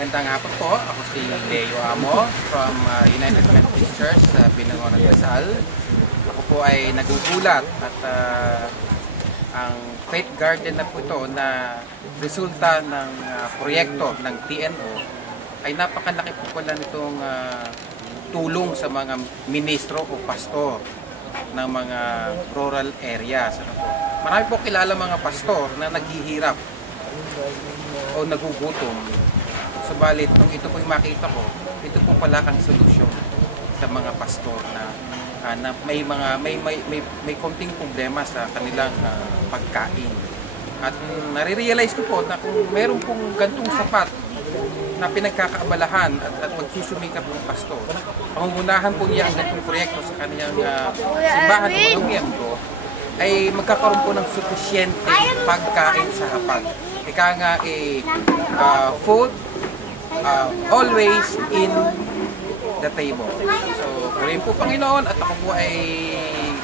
Magandang hapon po. Ako si Leo Amo from United Methodist Church sa Binangonan, Rizal. Ako po ay nagugulat at ang Faith Garden na po ito na resulta ng proyekto ng TNO ay napakalaki po pala nitong tulong sa mga ministro o pastor ng mga rural areas. Marami po kilala mga pastor na naghihirap o nagugutom. Subalit, nung ito po yung makita ko, ito po pala ang solusyon sa mga pastor na may konting problema sa kanilang pagkain. At nare-realize ko po na kung meron pong gantong sapat na pinagkakaabalahan at magsusumikap ng pastor, pangungunahan po niya ang gantong proyekto sa kanyang simbahan o mga miyembro, ay magkakaroon po ng sufisyente pagkain sa hapag. Ika nga food always in the table. So, purihin po Panginoon at ako po ay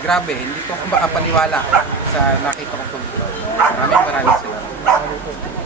grabe, hindi po ako makapaniwala sa nakita ko po dito. Maraming salamat.